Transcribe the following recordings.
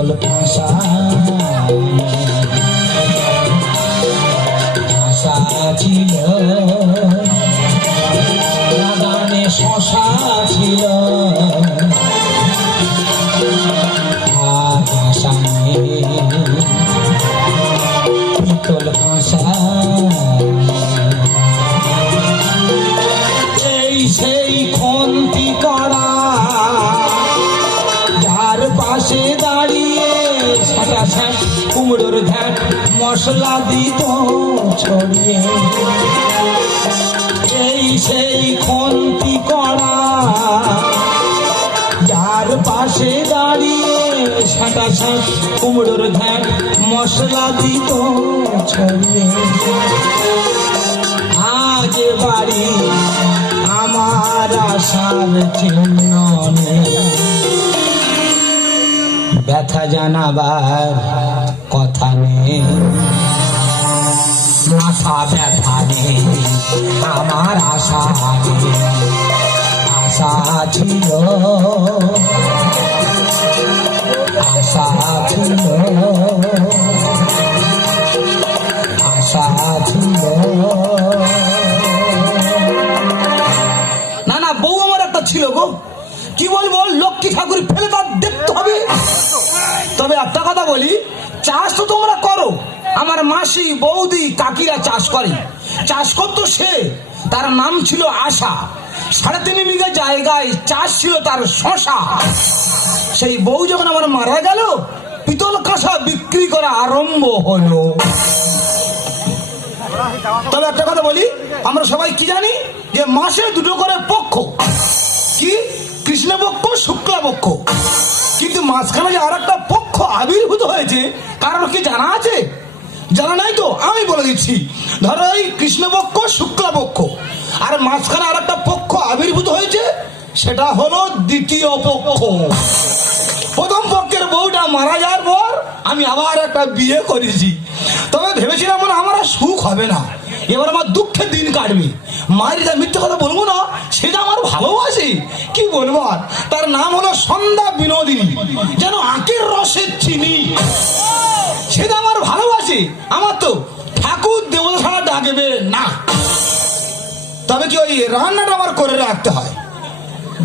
পিতল কাঁসা কাঁসা ছিল, বাগানে শশা ছিল, পিতল কাঁসা এই সেই খন্তি করা যার পাশে দাঁড়িয়ে সাটা স্যাট কুমড়োর ঘ্যাট মশলা দিত ছড়িয়ে। এই সেই খন্তি করা যার পাশে দাঁড়িয়ে সাটা স্যাট কুমড়োর ঘ্যাট মশলা দিত ছড়িয়ে। আজ বাড়ি আমার আশার চিহ্ন নেই, ব্যথা জানাবার কথা নেই, আশা ব্যথা নেই, আমার আশা নেই। আশা ছিল, আশা ছিল, আশা ছিল। না না, বউ আমার একটা ছিল গো, কি বলবো, লক্ষ্মী ঠাকুর ফেলে তার দেখতে হবে। তবে একটা কথা বলি, চাষ তো তোমরা করো, আমার মাসি বৌদি কাকিরা চাষ করে। চাষ করতো সে, তার নাম ছিল আশা। 3.5 বিঘা জায়গায় চাষ ছিল তার শশা। সেই বউ যখন আমার মারা গেল, পিতল কাঁসা বিক্রি করা আরম্ভ হলো। তবে একটা কথা বলি, আমরা সবাই কি জানি যে মাসে 2টো করে পক্ষ, কি কৃষ্ণপক্ষ শুক্লাপক্ষ, কিন্তু মাঝখানে যে আর একটা পক্ষ আবির্ভূত হয়েছে, কারণ কি জানা আছে? জানা নাই তো আমি বলে দিচ্ছি। ধরো এই কৃষ্ণপক্ষ শুক্লাপক্ষ, আর মাঝখানে আর একটা পক্ষ আবির্ভূত হয়েছে, সেটা হলো দ্বিতীয় পক্ষ। প্রথম পক্ষের বউটা মারা যাওয়ার পর আমি আবার একটা বিয়ে করেছি। তবে ভেবেছিলাম মানে আমার আর সুখ হবে না, এবার আমার দুঃখের দিন কাটবে। মায়ের যা মিথ্যে কথা বলবো না, সেটা আমার ভালোবাসি, কি বলবো আর। তার নাম হলো সন্ধ্যা বিনোদিনী, যেন আখের রসের চিনি। সেটা আমার ভালোবাসি, আমার তো ঠাকুর দেবতা ছাড়া ডাকবে না। তবে কি ওই রান্নাটা আমার করে রাখতে হয়,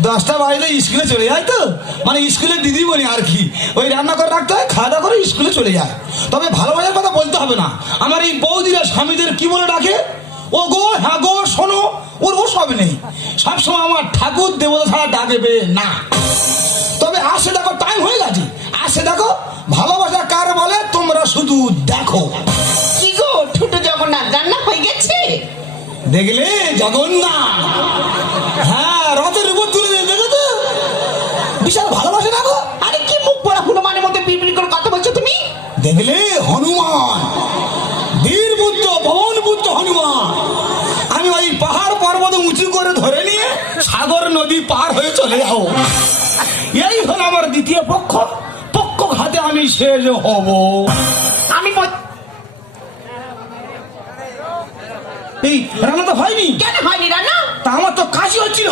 10টা বাজলে স্কুলে চলে যায় তো, মানে স্কুলে দিদি বলি আর কি, ওই রান্না করে রাখতে হয়, খাওয়া দাওয়া করে স্কুলে চলে যায়। তবে ভালোবাসার কথা বলতে হবে না, আমার এই বৌদিরা স্বামীদের কি বলে ডাকে, ও গো, হ্যাঁ গো, শোনো, ওর ও সব নেই, সবসময় আমার ঠাকুর দেবতা ছাড়া ডাকবে না। তবে আসে দেখো, টাইম হয়ে গেছে, আসে দেখো, ভালোবাসা কার বলে তোমরা শুধু দেখো। কি গো ছোট জগন্নাথ, রান্না হয়ে গেছে? দেখলে জগন্নাথ, হ্যাঁ, রথের উপর তুলে দেখো তো, বিশাল ভালোবাসে না গো। আরে কি মুখ পড়া হনুমানের মধ্যে বিড়বিড় করে কথা বলছো তুমি? দেখলে হনুমান, বীর পুত্র, পবন পুত্র হনুমান। আমি ওই পাহাড় পর্বত উঁচু করে ধরে নিয়ে সাগর নদী পার হয়ে চলে যাবো। এই হলো আমার দ্বিতীয় পক্ষ, পক্ষ ঘাতে আমি শেষ হব। আমি এই রান্না তো হয়নি। কেন হয়নি রান্না? তা আমার তো কাশি হচ্ছিল।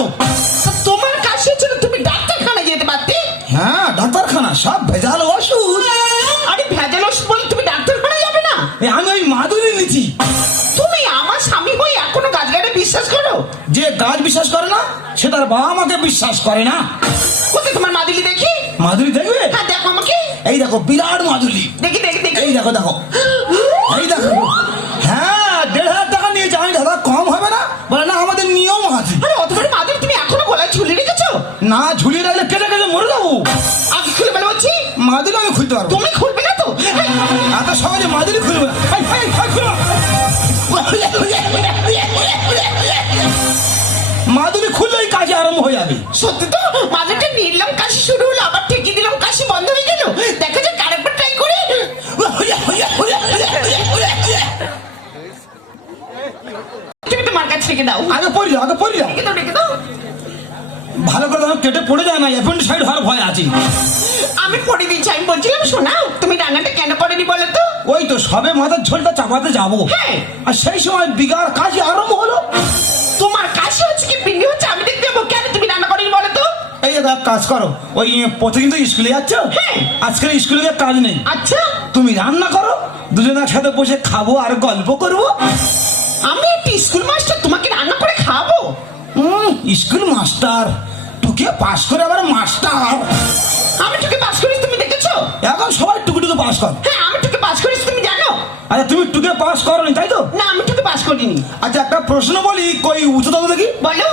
তোমার কাশি হচ্ছিল, তুমি ডাক্তারখানা যেতে পারতে। হ্যাঁ, ডাক্তারখানা সব ভেজাল ওষুধ। আরে ভেজাল ওষুধ বলে তুমি ডাক্তারখানা যাবে না? আমি ওই মাদুরি নিচ্ছি। তুমি আমার স্বামী হয়ে এখনো গাছ গাড়ে বিশ্বাস করো? যে গাছ বিশ্বাস করে না, সে তার বাবা মাকে বিশ্বাস করে না। কোথায় তোমার মাদুলি দেখি? মাদুরি দেখবে? হ্যাঁ দেখো আমাকে। এই দেখো, বিরাট মাদুলি। দেখি দেখি দেখি। এই দেখো দেখো, এই দেখো। হ্যাঁ, 1,500 টাকা নিয়েছে। আমি দাদা কম হবে না? বলে না, আমাদের নিয়ম আছে। আরে অত বড় মাদুলি তুমি এখনো গলায় ঝুলিয়ে রেখেছো? না, ঝুলিয়ে রাখলে কেটে কেটে মরে যাবো। আগে খুলে বলে বলছি। মাদুলি আমি খুলতে পারবো। তুমি খুলবে না তো? এত সহজে মাদুলি খুলবে না। মাদুলি খুললেই কাজ আরম্ভ হয়ে যাবে। সত্যি তো? মাদুলিটা নিলাম, কাশি শুরু হলো, আবার ঠেকে দিলাম, কাশি বন্ধ হয়ে গেল। দেখা যাক আরেকবার ট্রাই করে। তুমি তোমার কাছে রেখে দাও। আগে পড়ি যাও, আগে পড়ি যাও। রেখে দাও, রেখে দাও। ভালো করে যেন কেটে পড়ে যায় না, অ্যাপেন্ডিসাইড হওয়ার ভয় আছে। আমি পড়ে দিচ্ছি। আমি বলছিলাম শোনা, তুমি রান্নাটা কেন পড়েনি বলো তো? ওই তো সবে মাথার ঝোলটা চাপাতে যাবো, হ্যাঁ, আর সেই সময় বিঘার কাজ আরম্ভ হলো। তোমার কাশি হচ্ছে কি পিন্ডি হচ্ছে আমি দেখতে যাবো, কেন তুমি রান্না করেনি বলো তো? এই যে দেখো এক কাজ করো, ওই প্রতিদিন তো স্কুলে যাচ্ছ, হ্যাঁ। আজকে স্কুলে গিয়ে কাজ নেই, আচ্ছা, তুমি রান্না করো, দুজন একসাথে বসে খাবো আর গল্প করবো। আমি একটা স্কুল মাস্টার, তোমাকে রান্না করে খাবো? স্কুল মাস্টার, টুকে পাস করে আবার মাস্টার। আমি তোকে পাস করিস, তুমি দেখেছো? এখন সবাই টুকে টুকে পাস কর। হ্যাঁ, আমি তোকে পাস করিস, তুমি জানো? আচ্ছা তুমি টুকে পাস করনি তাই তো? না, আমি তোকে পাস করিনি। আচ্ছা একটা প্রশ্ন বলি, কই উচ্চতা দেখি। বলো।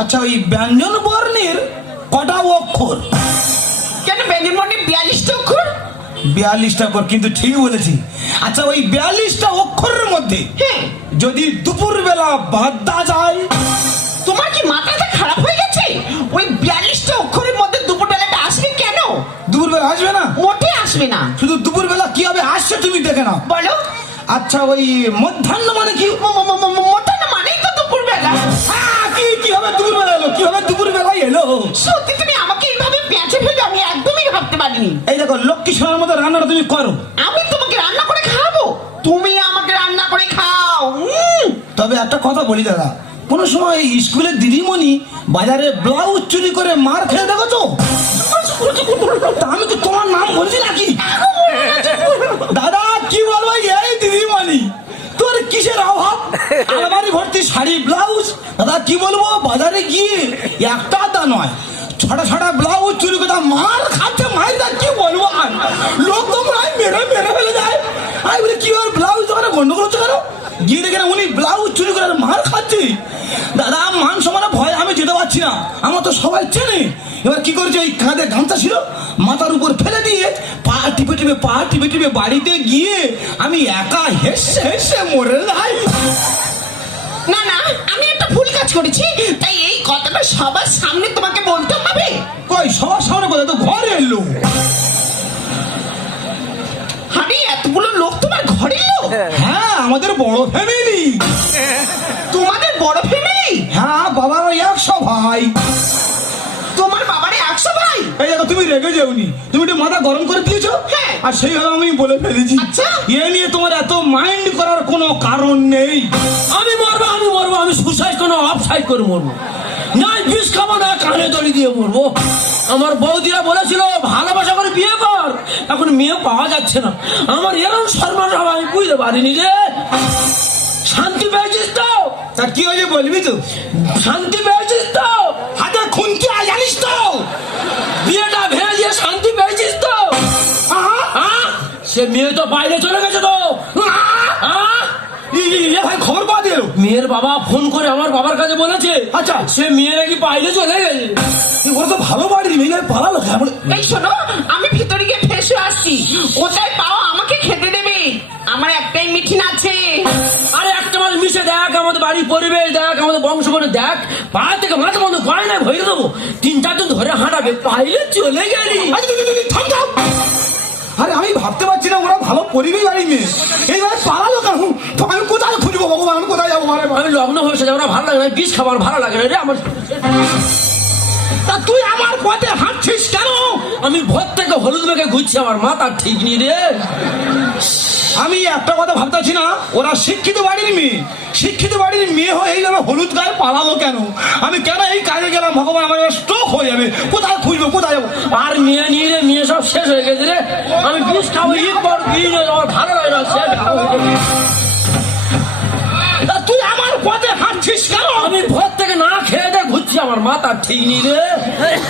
আচ্ছা ওই ব্যঞ্জন বর্ণের কটা অক্ষর? কেন ব্যঞ্জন বর্ণে 42টা অক্ষর? 42টা অক্ষর, কিন্তু ঠিক বলেছি। আচ্ছা ওই 42টা অক্ষরের মধ্যে হ্যাঁ। যদি দুপুর বেলা বাদ দেওয়া যায়? তোমার কি মাথাটা খারাপ হয়ে গেছে? ওই 42টা অক্ষরের মধ্যে দুপুরবেলাটা আসবে কেন? দুপুর বেলা আসবে না? মোটে আসবে না। শুধু দুপুর বেলা কি হবে আসছে তুমি দেখে নাও। বলো। আচ্ছা ওই মধ্যাহ্ন মানে কি? মোটা না মানেই তো দুপুরবেলা। কি হবে দুপুর বেলা এলো? কি হবে দুপুর বেলায় এলো? সত্যি তুমি আমাকে এইভাবে পেঁচে ফেলবে, আমি একদমই ভাবতে পারিনি। এই দেখো লক্ষ্মী সোনার মতো রান্নাটা তুমি করো, আমি তোমাকে রান্না করে খাবো, তুমি আমাকে রান্না করে খাও। তবে একটা কথা বলি দাদা, কোন সময় স্কুলের দিদিমণি বাজারে ব্লাউজ চুরি করে মার খেয়ে দেখো তো? তা আমি তো তোমার নাম বলছি নাকি? দাদা কি বলবো, এই দিদিমণি তোর কিসের অভাব? আলমারি ভর্তি শাড়ি ব্লাউজ, দাদা কি বলবো, বাজারে গিয়ে একটা আধা নয় ছটা ছটা ব্লাউজ চুরি করে মার খাচ্ছে। মায়ের কি বলবো, আর লোক তো প্রায় মেরে মেরে ফেলে যায়। আমি বলি কি ওর ব্লাউজ দোকানে গন্ডগোল হচ্ছে কেন? গিয়ে দেখে উনি ব্লাউজ চুরি করে মার খাচ্ছে। দাদা মান সম্মানে ভয় আমি যেতে পারছি না, আমার তো সবাই চেনে। এবার কি করেছে, ওই কাঁধে গামছা ছিল মাথার উপর ফেলে দিয়ে পা টিপে টিপে বাড়িতে গিয়ে আমি একা হেসে হেসে মরে যাই। না না, আমি একটা ভুল কাজ করেছি, তাই এই কথাটা সবার সামনে তোমাকে বলতে হবে। কই সবার সামনে বলে তো ঘরে এলো। আরে এতগুলো লোক তোমার ঘরে এলো? হ্যাঁ আমাদের বড় ফ্যামিলি। তোমাদের বড় ফ্যামিলি? হ্যাঁ বাবার ওই 100 ভাই। তোমার বাবারে 100 ভাই? এই দেখো তুমি রেগে যাওনি, তুমি একটু মাথা গরম করে দিয়েছো। হ্যাঁ। আর সেইভাবে আমি বলে ফেলেছি। আচ্ছা। এ নিয়ে তোমার এত মাইন্ড করার কোনো কারণ নেই। আমি মরবো, আমি সুসাইড কোনো অফসাইড করে মরবো, নাই বিষ খাবো না, কানে দড়ি দিয়ে মরবো। আমার বৌদিরা বলেছিল ভালোবাসা করে বিয়ে কর, এখন মেয়ে পাওয়া যাচ্ছে না। আমার এরকম সম্মান হবে আমি বুঝতে পারিনি রে। শান্তি পেয়েছিস তো? তা কি হয়েছে বলবি তো? শান্তি পেয়েছিস তো? হাতে খুনতি জানিস তো? বিয়েটা ভেঙে দিয়ে শান্তি পেয়েছিস তো? আহ? সে মেয়ে তো বাইরে চলে গেছে তো। আহ? এ ভাই খবর পাওয়া দিল। মেয়ের বাবা ফোন করে আমার বাবার কাছে বলেছে, আচ্ছা সে মেয়ে নাকি বাইরে চলে গেছে। ওরা তো ভালো বাড়ির মেয়ে পালালো কেমন? এই শোনো, আমি ভিতরে গিয়ে ফ্রেশ হয়ে আসছি, কোথায় পাও আমাকে খেতে দেবে, আমার একটাই মিঠিন আছে। আরে একটা মাস মিশে দেখ, আমাদের বাড়ির পরিবেশ দেখ, আমাদের বংশ করে দেখ, পা থেকে মাথা বন্ধ করে না ভরে দেবো, 3-4 দিন ধরে হাঁটাবে, পাইলে চলে গেলি। থাম থাম। আরে আমি ভাবতে পারছি না ওরা ভালো পরিবেশ বাড়ির মেয়ে এইভাবে পালালো কেন? তো আমি কোথায় খুঁজবো ভগবান, আমি কোথায় যাবো? আমি লগ্ন হয়েছে ওরা ভালো লাগে না, বিষ খাবার ভালো লাগে না রে আমার। তা তুই আমার পথে হাঁটছিস কেন? আমি ভোর থেকে হলুদ মেঘে ঘুরছি, আমার মাথা ঠিক নেই রে। আমি একটা কথা ভাবতেছি না, ওরা শিক্ষিত বাড়ির মেয়ে, শিক্ষিত বাড়ির মেয়ে হয়ে এইভাবে হলুদ গায়ে পালালো কেন? আমি কেন এই কাজে গেলাম? ভগবান আমার স্ট্রোক হয়ে যাবে, কোথায় খুঁজবো, কোথায় যাবো? আর মেয়ে নিয়ে রে, মেয়ে সব শেষ হয়ে গেছে রে। আমি বিষ খাবো, পর বিষ আমার ভালো লাগে না, শেষ খাবো। তা তুই আমার পথে হাঁটছিস কেন? আমি ভোর থেকে না খেয়ে দিয়ে ঘুরছি, আমার মাথা ঠিক নেই রে।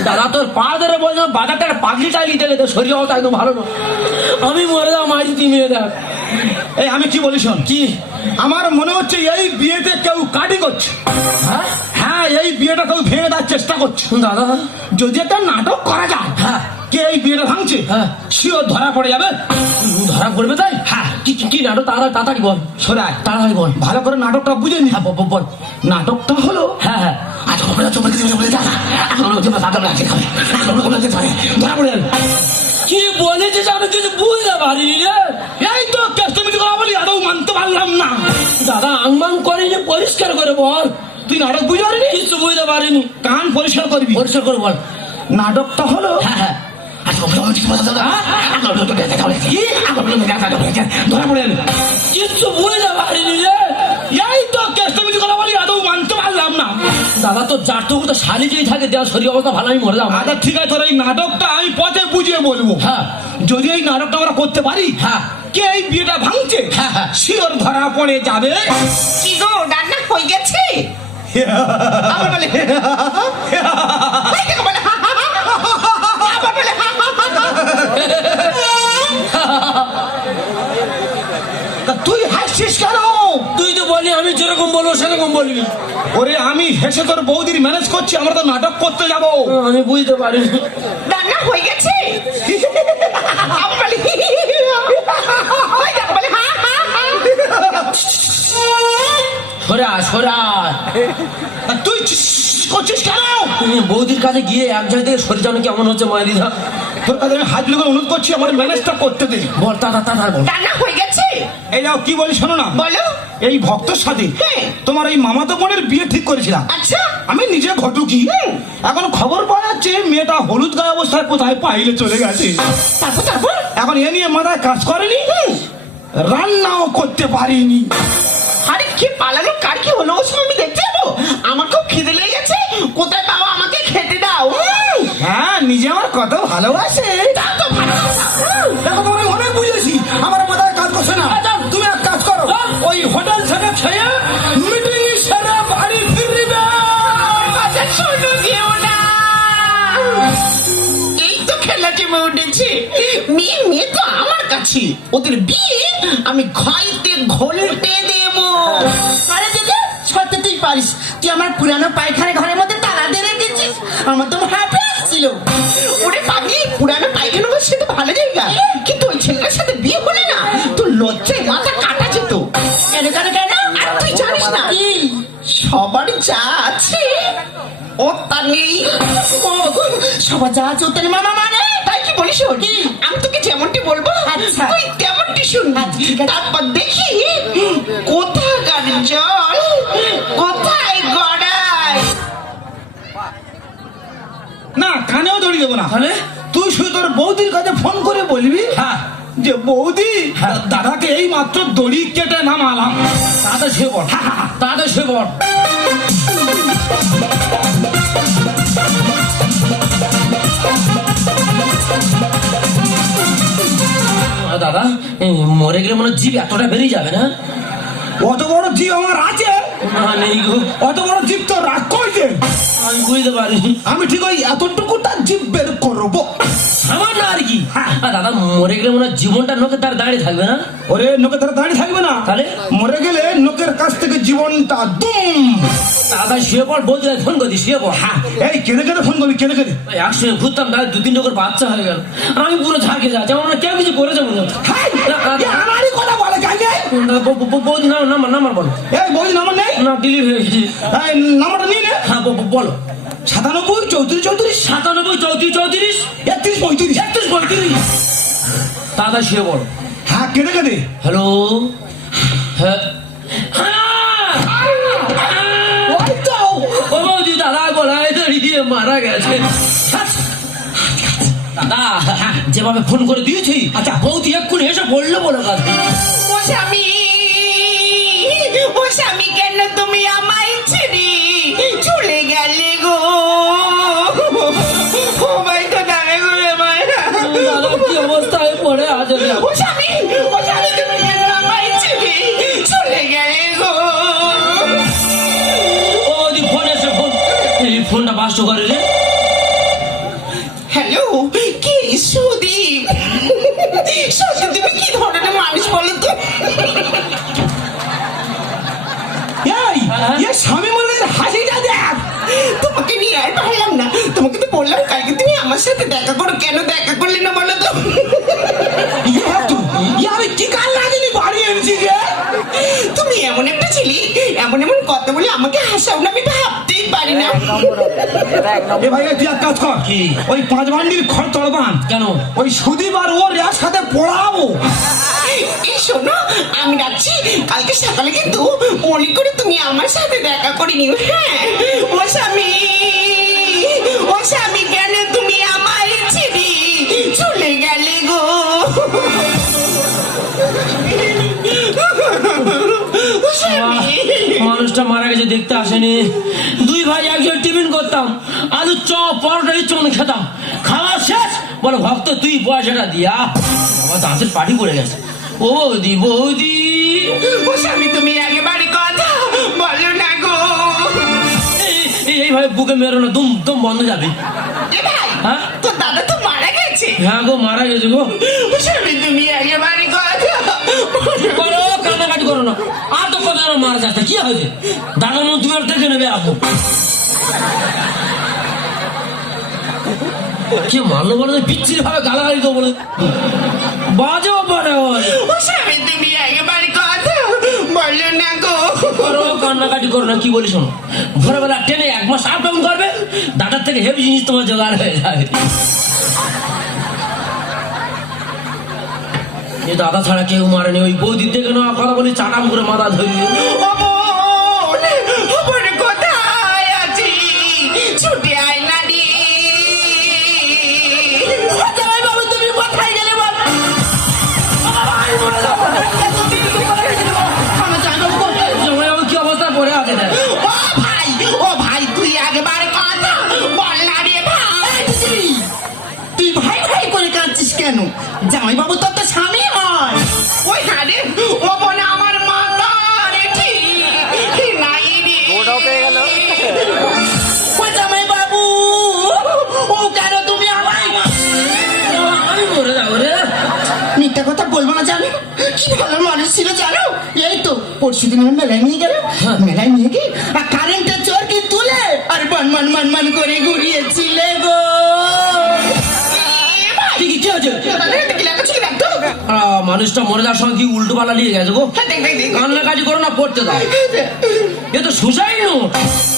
দাদা তোর পা ধরে বলছিলাম বাজার থেকে পাগলি টাগলি দিলে তো শরীর অবস্থা একদম ভালো না। আমি মরে যাও মারি, তুই মেয়ে দেখ। এই আমি কি বলি শোন, কি আমার মনে হচ্ছে এই বিয়েতে কেউ কাটি করছে। হ্যাঁ হ্যাঁ এই বিয়েটা কেউ ভেঙে দেওয়ার চেষ্টা করছে। দাদা, যদি একটা নাটক করা যায়, হ্যাঁ, কে এই বিয়েটা ভাঙছে, হ্যাঁ, শিওর ধরা পড়ে যাবে। ধরা পড়বে তাই? হ্যাঁ। কি কি নাটক? তাড়াতাড়ি বল, শোনায় তাড়াতাড়ি বল। ভালো করে নাটকটা বুঝে নি। হ্যাঁ বল। নাটকটা হলো, হ্যাঁ হ্যাঁ, ধরা পড়ে যাবে। কি বলেছিস আমি কিছু বুঝতে পারিনি রে। এই তো কেষ্টমিতি করা বলি আদৌ মানতে পারলাম না। দাদা আংমান করিনি, পরিষ্কার করে বল। তুই নাটক বুঝতে পারিনি? কিছু বুঝতে পারিনি, কান পরিষ্কার করবি। পরিষ্কার করে বল। নাটকটা হলো, হ্যাঁ হ্যাঁ, ধরা পড়ে যাবে। কিছু বুঝতে পারিনি রে। এই তো কেষ্টমিতি করা বলি আদৌ মানতে পারলাম না। দাদা তো যারটুকু তো শালি যদি থাকে দেওয়ার শরীর অবস্থা ভালো, আমি মরে যাবো। আচ্ছা ঠিক আছে, তোর এই নাটকটা আমি পথে বুঝিয়ে বলবো। হ্যাঁ। যদি এই নাটকটা আমরা করতে পারি, হ্যাঁ। কে এই বিয়েটা ভাঙছে হ্যাঁ, হ্যাঁ। শিওর ধরা পড়ে যাবে। কি গো রান্না হয়ে গেছে? আবার বলে এই দেখো বলে আবার বলে তা তুই হাসছিস কেন? তুই তো বলি আমি যেরকম বলবো সেরকম বলবি। ওরে আমি হেসে তোর বৌদির ম্যানেজ করছি, আমরা তো নাটক করতে যাবো। আমি বুঝতে পারি। রান্না হয়ে গেছে? আবার বলে এই দেখো বলে সরা সরা, তা তুই করছিস কেন? তুমি বৌদির কাছে গিয়ে এক জায়গা থেকে শরীর যেন কেমন হচ্ছে মায়ের দিদা। তোর কাছে আমি হাত লুকে অনুরোধ করছি, আমার ম্যানেজটা করতে দে। বল তাড়া তাড়া বল। রান্না হয়ে গেছে? এই যাও কি বলি শোনো না, বলো। এই ভক্তর সাথে হ্যাঁ। তোমার এই মামাতো বোনের বিয়ে ঠিক করেছিলাম। আচ্ছা আমি নিজে ঘটুকি। এখন খবর পাওয়া যাচ্ছে মেয়েটা হলুদ গায়ে অবস্থায় কোথায় পাইলে চলে গেছে। তারপর এখন এ নিয়ে মাথায় কাজ করেনি, রান্নাও করতে পারিনি। আরে কি পালালো, কার কি হলো ওসব আমি দেখতে যাবো? আমার খুব খিদে লেগে গেছে, কোথায় পাবো আমাকে খেতে দাও। হ্যাঁ, নিজে আমার কত ভালোবাসে। তাও তো ভালো কথা। দেখো তোমার আমি অনেক বুঝেছি, আমার মাথায় কাজ করছে না। তুমি এক কাজ করো, ওই হোটেল থেকে খেয়ে মিটিং সেরে বাড়ি ফিরবে। কথা শোনো যেও না। এই তো খেলা জমে উঠেছে, মেয়ে তো আমার কাছে, ওদের বিয়ে আমি ঘাইতে ঘোলটে দেবো। আরে দিদি সত্যি তুই পারিস, তুই আমার পুরানো পায়খানা ঘরের মধ্যে তালা দিয়ে রেখেছিস, আমার তো হাঁপে আসছিল। ওরে পাগলি, পুরানো পায়খানা ঘর সে তো ভালো জায়গা, কিন্তু ওই ছেলেটার সাথে বিয়ে হলে না তোর লজ্জায় মাথা কাটা যেত। কেন কেন কেন? আর তুই জানিস না কি? সবার যা আছে ও তা নেই। সবার যা আছে ওদের মামা মানে? তাই কি বলিস ওর? আমি তোকে যেমনটি বলবো আচ্ছা। তুই তেমনটি শুনবি। আচ্ছা, ঠিক আছে। তারপর দেখি কোথাকার জল কোথায় গড়ায়। না, কানেও দড়ি দেবো না। তাহলে? তুই শুধু তোর বৌদির কাছে ফোন করে বলবি হ্যাঁ। যে বৌদি, হ্যাঁ। দাদাকে এই মাত্র দড়ি কেটে নামালাম। তাড়াতাড়ি শুয়ে পড়, তাড়াতাড়ি শুয়ে পড়। দাদা মরে গেলে মনে হয় জীব এতটা বেরিয়ে যাবে না? অত বড় জীব আমার আছে? না নেই গো, অত বড় জীব তো রাগ করছে। আমি বুঝতে পারি। আমি ঠিক ওই এতটুকু তার জীব বের করবো। সামান্য আর কি। দাদা মরে গেলে মনে হয় জীবনটা লোকে তার দাঁড়িয়ে থাকবে না? ওরে নোকে তারা দাঁড়িয়ে থাকবে না, তাহলে? মরে গেলে নোকের কাছ থেকে জীবনটা দুম। দাদা শুয়ে পড়, বলতে ফোন করছি শুয়ে পড়। হ্যাঁ, এই কেঁদে কেঁদে ফোন করবি, কেঁদে কেঁদে। একসঙ্গে ঘুরতাম, দাদা দু তিনটে করে বাচ্চা হয়ে গেল, আর আমি পুরো ঝাঁকে যাচ্ছি, আমার মনে হয় কেউ কিছু করেছে মনে হচ্ছে। হাই, এ আমারই কথা বলে কাকে? বৌদি নাম্বার নাম্বার বলো। এই বৌদি নাম্বার নেই? না ডিলিট হয়ে গেছে। এই নাম্বারটা নিয়ে নে। হ্যাঁ বলো। 97 34 34 97 34 31 35। 31 35। দাদা শুয়ে পড়ো। হ্যাঁ, কেঁদে কেঁদে। হ্যালো। হ্যাঁ ওই তো। ও বৌদি, দাদা গলায় দাঁড়িয়ে মারা গেছে। দাদা যেভাবে ফোন করে দিয়েছি, আচ্ছা বৌদি এক্ষুনি এসে বললো বলে কথা। ও স্বামী, ও স্বামী, কেন তুমি আমায় ছেড়ে চলে গেলে গো? ও ভাই তো জানে গো রে মায়েরা। দাদা কি অবস্থায় পড়ে আছে? ও স্বামী, ও স্বামী, তুমি কেন আমায় ছেড়ে চলে গেলে গো? ও দি ফোন এসে ফোন, এই ফোনটা বাস্ট করে রে। হ্যালো, কি সুদীপ? সত্যি তুমি কি ধরনের মানুষ বলো তো? এই এ স্বামী মনে হাসিটা দেখ। তোমাকে নিয়ে আর পারলাম না, তোমাকে তো বললাম কালকে তুমি আমার সাথে দেখা করো, কেন দেখা করলে না বলো তো? আমি কি কাল লাগিনি বাড়ি এনেছি রে। তুমি এমন একটা ছেলে, এমন এমন কথা বলে আমাকে হাসাও না, আমি ভাবতেই পারি না। এ ভাই তুই এক কাজ কর, কি? ওই 5 বান্ডিল খড় তলবান, কেন? ওই সুদীপ আর ওর একসাথে পড়াবো। এই শোনো, আমি রাখছি, কালকে সকালে কিন্তু মনে করে তুমি আমার সাথে দেখা করে নিও। হ্যাঁ, ও স্বামী, ও স্বামী, কেন তুমি আমায় ছেড়ে চলে গেলে গো? ও স্বামী। মানুষটা মারা গেছে, দেখতে আসেনি, দুই ভাই একজন টিফিন করতাম, আলুর চপ পরোটা চন খেতাম। খাওয়া শেষ বলে ভক্ত তুই পয়সাটা দিয়া। বাবা দাঁতের পাটি পড়ে গেছে। ও বৌদি বৌদি, ও স্বামী তুমি একেবারে কথা বলো না গো। এইভাবে বুকে মেরো না, দুম দুম বন্ধ যাবে। এ ভাই, হ্যাঁ? তোর দাদা তো মারা গেছে। হ্যাঁ গো, মারা গেছে গো। ও স্বামী তুমি একেবারে কথা করো, কান্নাকাটি করো না। আর তো কথা মারা যাচ্ছে, কি হয়েছে? দাদা মন তুমি আর দেখে নেবে আপু। কি মারলো বলে বিচ্ছিরি ভাবে গালাগালি তো বলে বাজেও পারে। ও স্বামী তুমি একেবারে কথা বলো না গো। করো, কান্নাকাটি করো না। কি বলি শোনো, ভোরবেলা ট্রেনে 1 মাস আপ ডাউন করবে, দাদার থেকে হেভি জিনিস তোমার জোগাড় হয়ে যাবে। এ দাদা ছাড়া কেউ মারেনি। ওই বৌদির দেখে না কথা বলি চাটাম করে মাথা ধরিয়ে। ও বোন, ও বোন কোথায় আছি? ছুটে আয় না রে। জামাই বাবু তুমি কোথায় গেলে বল? আমার জামাই বাবু কোথায়? জামাই বাবু কি অবস্থা পড়ে আছে দেখ। ও ভাই তুই একেবারে কথা বল না রে ভাই। তুই ভাই ভাই করে কাঁদছিস কেন? জামাই বাবু তোর তো স্বামী হয়। ওই ধারে ও বোন আমার মাথা রে ঠিক নাই রে। ও জামাই বাবু, ও কেন তুমি আমায়? আমি মরে যাবো রে। মিথ্যা কথা বলবো না জানো? কি ভালো মানুষ ছিল জানো? এই তো পরশু দিন আমার মেলায় নিয়ে গেল, মেলায় নিয়ে গিয়ে আর কারেন্টের চরকি তুলে আর মান করে ঘুরিয়েছিলে গো। কি কি হয়েছে? কি লাগাচ্ছিলি দেখ তো। মানুষটা মরে যাওয়ার সময় কি উল্টো পালা নিয়ে গেছে গো। দেখ দেখ দেখ। কান্নাকাটি করো না, পড়তে দাও। এ তো সুসাইড নোট।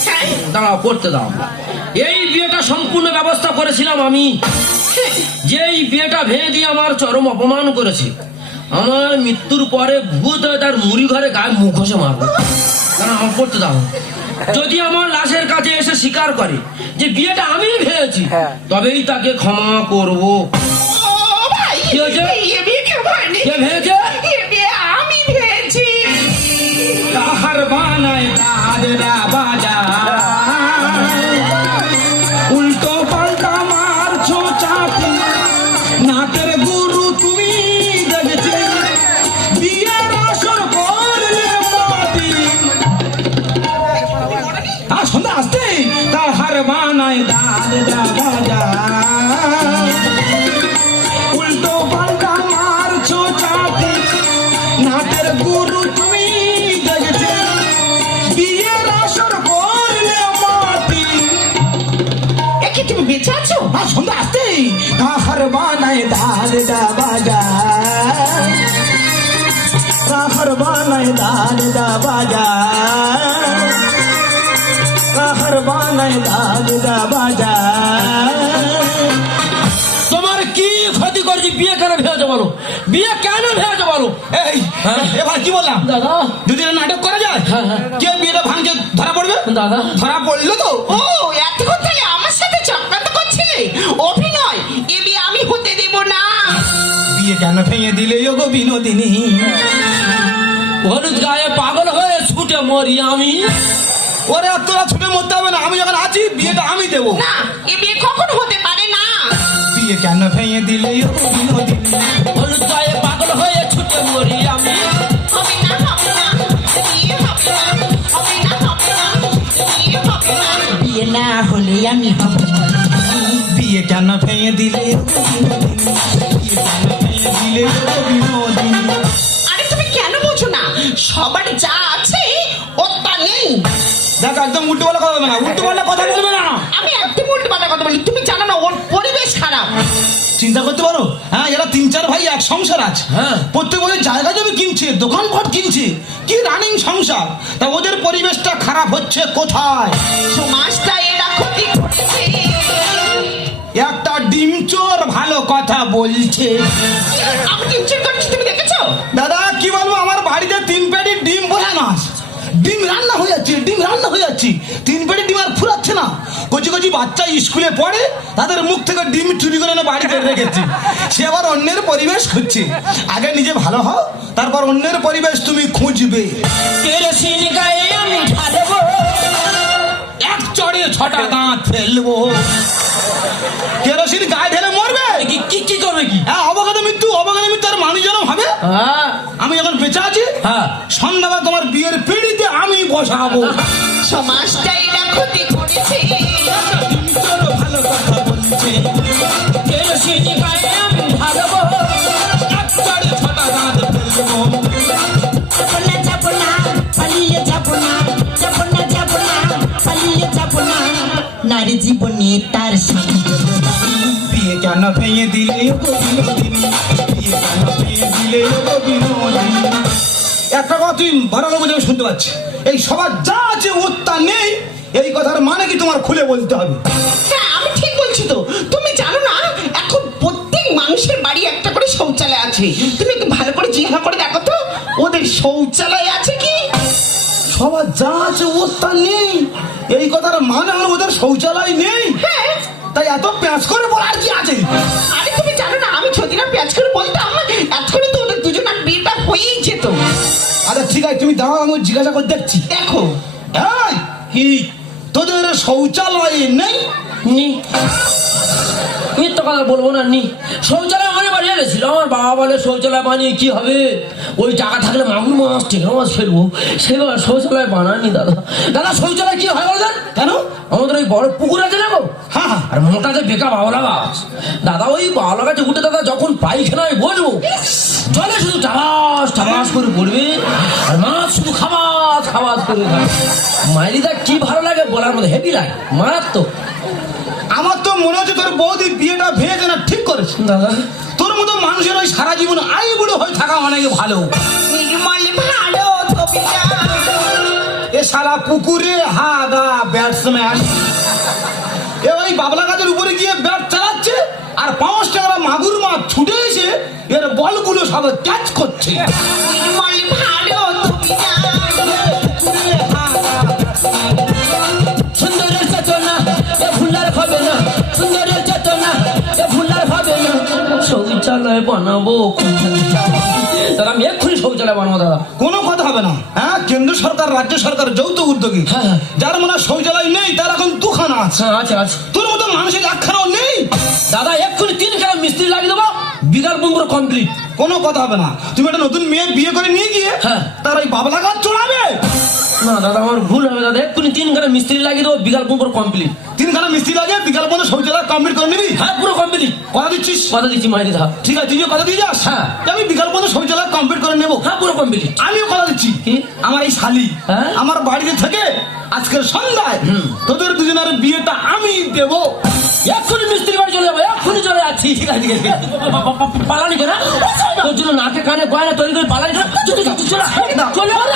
হ্যাঁ। দাঁড়াও, পড়তে দাও। এই বিয়েটা সম্পূর্ণ ব্যবস্থা করেছিলাম আমি। যেই বিয়েটা ভেঙে দিয়ে আমার চরম অপমান করেছে, আমার মৃত্যুর পরে ভূত হয়ে তার মুড়ি ঘরে গায়ে মুখ ঘষে মারবো। দাঁড়াও, আমার পড়তে দাও। যদি আমার লাশের কাছে এসে স্বীকার করে যে বিয়েটা আমি ভেঙেছি, তবেই তাকে ক্ষমা করব। ও ভাই, কি হয়েছে? এ বিয়ে কেউ হয়নি। কে ভেঙেছে? এ বিয়ে আমি ভেবেছি। তাহার বানায় দাদরা বাজা, উল্টো পাল্টা মারছো চাটি, নাটের গুরু তুমি দেখেছি, বিয়ের আসর করলে মাটি। আর সন্ধ্যা আসতে তাহার বানায় দাদরা বাজা, উল্টো পাল্টা মারছো চাটি, নাটের গুরু তুমি দেখেছি, বিয়ের আসর করলে মাটি। এ কি তুমি বেঁচে আছো? আর সন্ধ্যা আসতেই কাহার বানায় দাদা বাজা, কাহার বানায় দাদা বাজা, কাহার বানায় দাদা বাজা। তোমার কি ক্ষতি করেছি? বিয়ে কেন ভেঙেছে বলো? বিয়ে কেন ভেঙেছে বলো? এই হ্যাঁ? এবার কি বললাম? দাদা, দুদিনে নাটক করা যায়? হ্যাঁ, হ্যাঁ। কে বিয়েটা ভাঙছে ধরা পড়বে? দাদা, ধরা পড়লো তো ও এতক্ষণ তাহলে আমার সাথে চক্রান্ত করছিলে? অভিনয়, এ বিয়ে আমি হতে দেব না। বিয়ে কেন ভেঙে দিলে গো বিনোদিনী? হলুদ গায়ে পাগল হয়ে ছুটে মরি আমি। ওরে আর তোরা ছুটে মরতে হবে না, আমি যখন আছি বিয়েটা আমি দেবো। না, এ বিয়ে কখন হতে পারে না। বিয়ে কেন ভেঙে দিলে গো বিনোদিনী? হলুদ গায়ে পাগল হয়ে ছুটে মরি আমি। হবে না, হবে না, বিয়ে হবে না, হবে না, হবে না, বিয়ে হবে না। বিয়ে না হলে আমি হব না। বিয়ে কেন ভেঙে দিলে গো বিনোদিনী? বিয়ে কেন ভেঙে দিলে গো বিনোদিনী? আরে তুমি কেন বোঝো না? সবার যা আছে ওর তা নেই। দেখো একদম উল্টো পাল্টা কথা বলবে না, উল্টো পাল্টা কথা বলবে না। আমি একদম উল্টো পাল্টা কথা বলি। তুমি জানো না ওর পরিবেশ খারাপ। চিন্তা করতে পারো, হ্যাঁ এরা 3-4 ভাই এক সংসার আছে, হ্যাঁ। প্রত্যেক বছর জায়গা জমি কিনছে, দোকানপাট কিনছে, কি রানিং সংসার। তা ওদের পরিবেশটা খারাপ হচ্ছে কোথায়? সমাজটা এরা ক্ষতি করেছে। একটা ডিম চোর ভালো কথা বলছে। আমি টেনশন করছি, তুমি দেখেছো? দাদা কি বলবো, আমার বাড়িতে 3 পেটি ডিম বোঝা মাছ, ডিম রান্না হয়ে যাচ্ছে, ডিম রান্না হয়ে যাচ্ছে, 3 পেটি ডিম আর ফুরাচ্ছে না। কচি কচি বাচ্চা স্কুলে পড়ে, তাদের মুখ থেকে ডিম চুরি করে এনে বাড়িতে রেখেছি। সে আবার অন্যের পরিবেশ খুঁজছে। আগে নিজে ভালো হও, তারপর অন্যের পরিবেশ তুমি খুঁজবে। কেরোসিন গায়ে আমি ঢালবো, কাড়ে ছটা দাঁত ফেলবো। কেরোসিন গায়ে ঢেলে মরবে। কি কি কি করবে কি? হ্যাঁ, অবগত মৃত্যু আর মানুষ যেন ভাবে হ্যাঁ আমি যখন বেঁচে আছি হ্যাঁ সন্ধ্যাবেলা তোমার বিয়ের পিড়িতে আমি বসাবো। সমাজটাই না ক্ষতি করেছে। ভালো কথা বলছে, কেরোসিন গায়ে আমি ঢালবো, কাড়ে ছটা দাঁত ফেলবো। যাবো না পালিয়ে যাবো না, যাবো না যাবো না পালিয়ে যাবো না, নারী জীবনে তার সঙ্গে বিয়ে কেন ভেঙে দিলে গো বিনোদিনী, বিয়ে কেন ভেঙে দিলে গো বিনোদিনী। একটা কথা তুই ভালো করে আমি শুনতে পাচ্ছি, এই সবার যা আছে ওর তা নেই, এই কথার মানে কি তোমার খুলে বলতে হবে। হ্যাঁ আমি ঠিক বলছি তো। তুমি জানো না এখন প্রত্যেক মানুষের বাড়ি একটা করে শৌচালয় আছে? তুমি একটু ভালো করে জিজ্ঞাসা করে দেখো তো ওদের শৌচালয় আছে কি। সবার যা আছে ওর তা নেই, এই কথার মানে হলো ওদের শৌচালয় নেই। হ্যাঁ তাই এত প্যাঁচ করে বলার কি আছে? আরে তুমি জানো না আমি যদি না পেঁয়াজ করে বলতাম এতক্ষণে তো ওদের দুজন আর বিয়েটা হয়েই যেত। আচ্ছা ঠিক আছে, তুমি দাঁড়াও, আমি জিজ্ঞাসা করে দেখছি। দেখো এই, কি তোদের শৌচালয় নেই? নি মিথ্যা কথা বলবো না, নি শৌচালয় মানে বাড়িয়ে গেছিল। আমার বাবা বলে শৌচালয় বানিয়ে কি হবে, ওই টাকা থাকলে মাগুর মাছ টেকা মাছ ফেলবো, সেবার শৌচালয় বানানি। দাদা দাদা শৌচালয় কি হয় বলতেন? কেন? আমাদের ওই বড় পুকুর আছে না গো, হ্যাঁ হ্যাঁ, আর মোটা যে বেকা বাওলা গাছ, দাদা ওই বাওলা গাছে উঠে দাদা যখন পায়খানায় বসবো, জলে শুধু টাবাস টাবাস করে পড়বে, আর মাছ শুধু খাবাস খাবাস করে খাবে। মাইরিদা কি ভালো লাগে বলার মধ্যে, হেভি লাগে, মারাত্মক। আমার তো মনে হচ্ছে তোর বৌদি বিয়েটা ভেঙে না ঠিক করেছে। দাদা তোর মতো মানুষের ওই সারা জীবন আই বুড়ো হয়ে থাকা অনেক ভালো। নির্মল ভালো ছবি না। এ সারা পুকুরে হাগা ব্যাটসম্যান, এ ওই বাবলা গাছের উপরে গিয়ে ব্যাট চালাচ্ছে, আর 5 টাকা মাগুর মাছ ছুটে এসে এর বলগুলো সব ক্যাচ করছে। নির্মল ভালো ছবি না। সুন্দরের চেতনা এ ভুলার হবে না, সুন্দরের চেতনা এ ভুলার হবে না। শৌচালয় বানাবো দাদা, আমি এক্ষুনি শৌচালয় বানাবো দাদা। কোনো কথা হবে না। হ্যাঁ, কেন্দ্র সরকার রাজ্য সরকার যৌথ উদ্যোগী, হ্যাঁ। যার মনে হয় শৌচালয় নেই তার এখন 2খানা আছে। হ্যাঁ আছে আছে তোর মতো মানুষের 1খানাও নেই। দাদা, এক্ষুনি 3 খানা মিস্ত্রি লাগিয়ে দেবো, বিকাল পুরো কমপ্লিট। কোনো কথা হবে না। তুমি একটা নতুন মেয়ে বিয়ে করে নিয়ে গিয়ে হ্যাঁ। তার ওই বাবলা গাছ চড়াবে। না দাদা আমার ভুল হবে দাদা, এক্ষুনি 3 খানা মিস্ত্রি লাগিয়ে দেবো, বিকাল পুরো কমপ্লিট। 3খানা মিস্ত্রি লাগে বিকাল পর্যন্ত শৌচালয় কমপ্লিট করে নিবি। হ্যাঁ পুরো কমপ্লিট, কথা দিচ্ছিস? কথা দিচ্ছি মাইরি দাদা। ঠিক আছে, তুইও কথা দিয়ে যাস। হ্যাঁ। যে আমি বিকাল পর্যন্ত শৌচালয় কমপ্লিট করে নেবো। হ্যাঁ পুরো কমপ্লিট। আমিও কথা দিচ্ছি। কি? আমার এই শালি হ্যাঁ? আমার বাড়িতে থেকে আজকের সন্ধ্যায় তোদের দুজনের বিয়েটা আমি দেব। এক্ষুনি মিস্ত্রি বাড়ি চলে যাবো, এক্ষুনি চলে যাচ্ছি। ঠিক আছে ঠিক আছে। পালানি কেনা তোর জন্য নাকে কানে গয়না তৈরি করে পালানি কেনা, চলে চলে চলে